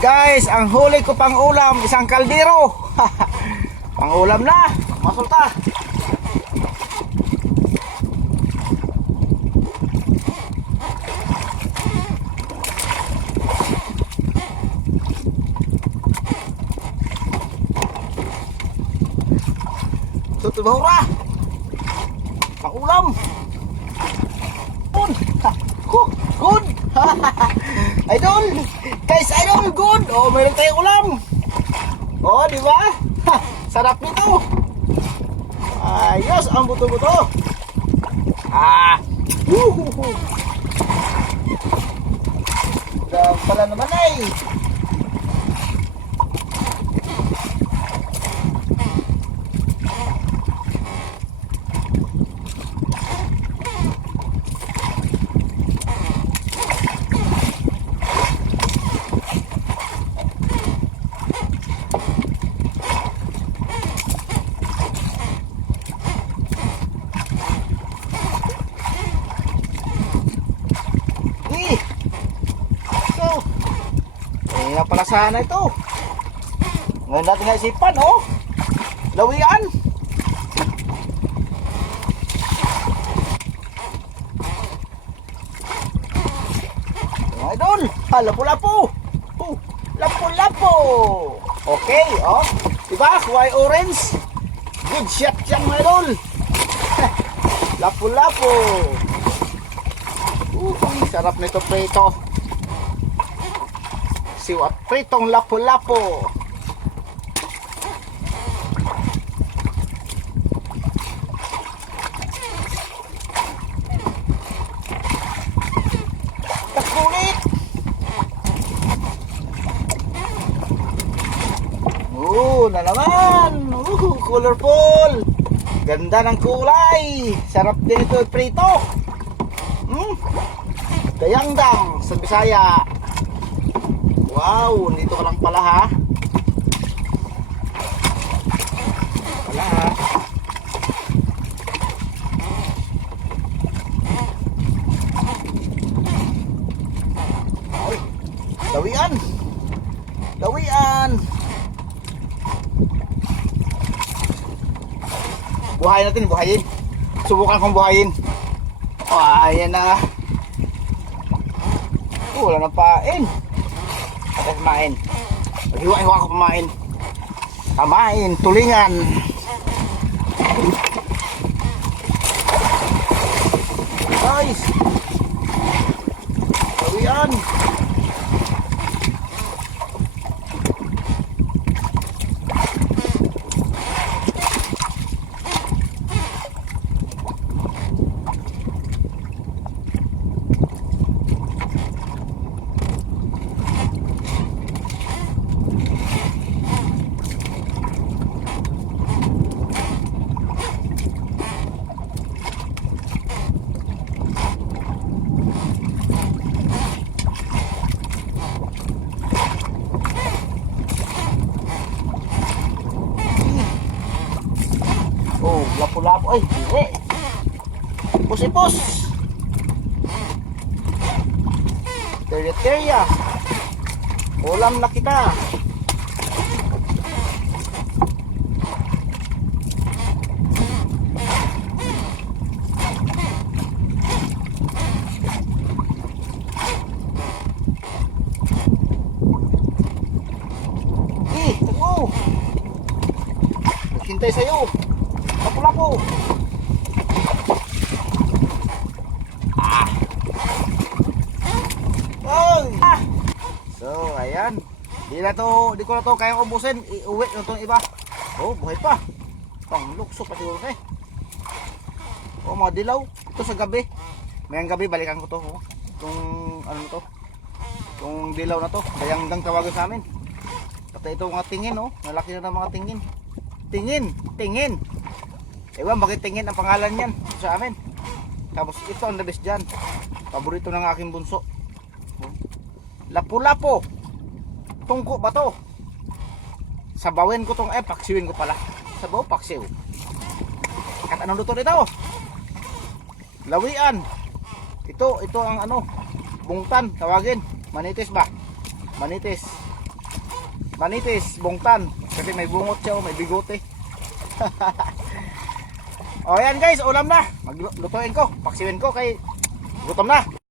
Guys, ang huli ko pang ulam, isang kaldero. Pang ulam na, masulta. Tutubahura. Pang ulam. Good. Idol. Guys, idol, good. Oh, mayroon tayong ulam. Oh, di ba? Sarap nito. Ayos ang buto-buto. Udah pala naman ay. Nga pala sana ito. Ngayon natin naisipan, oh. Lawian. Mga idol, lapu-lapu. Lapu-lapu. Okay, oh. Diba? Kuhay orange. Good shot yan, mga idol. Lapu-lapu. Sarap nito prito. Siwat pritong lapu-lapu. Takulit. Na naman. Colorful. Ganda ng kulay. Sarap din ito prito. Dayangdang sa Bisaya. Wow, dito ka lang pala ha. Pala ha. Ay, lawian. Lawian. Buhayin natin, buhayin. Subukan kong buhayin. Ayan na. Wala na pain. Ako kumain. Maghiwa-hiwa ako kumain. Kamain, tulingan. Guys. Lawian. Oh, lapu-lapu. Ay, hindi. Ipos-ipos. Terya-terya. Ulam na kita. Ako. Naghintay sa'yo. Lapu-lapu. So, ayan. Di ko na to kayang ubusin. Iuwi na itong iba. Oh, buhay pa. Pang lukso pa siguro eh. Oh, mga dilaw. Ito sa gabi. Mayang gabi, balikan ko to. Oh. Itong, ano to. Itong dilaw na to. Dayangdang tawagan sa amin. Pati ito mga tingin, oh. Nalaki na ng mga tingin. Tingin. Ewan, bakit tingin ang pangalan yan sa amin. Tapos ito ang the best dyan. Paborito ng aking bunso. Lapu-lapu. Tungko ba to? Sabawin ko tong paksiwin ko pala. Sabaw, paksiw. At anong luto nito? Lawian. Ito ang ano, bungtan tawagin. Manitis ba? Manitis. Manipis, bungtan. Kasi may bungot siya, may bigote. O yan guys, ulam na. Maglutuin ko, paksiwin ko kay gutom na.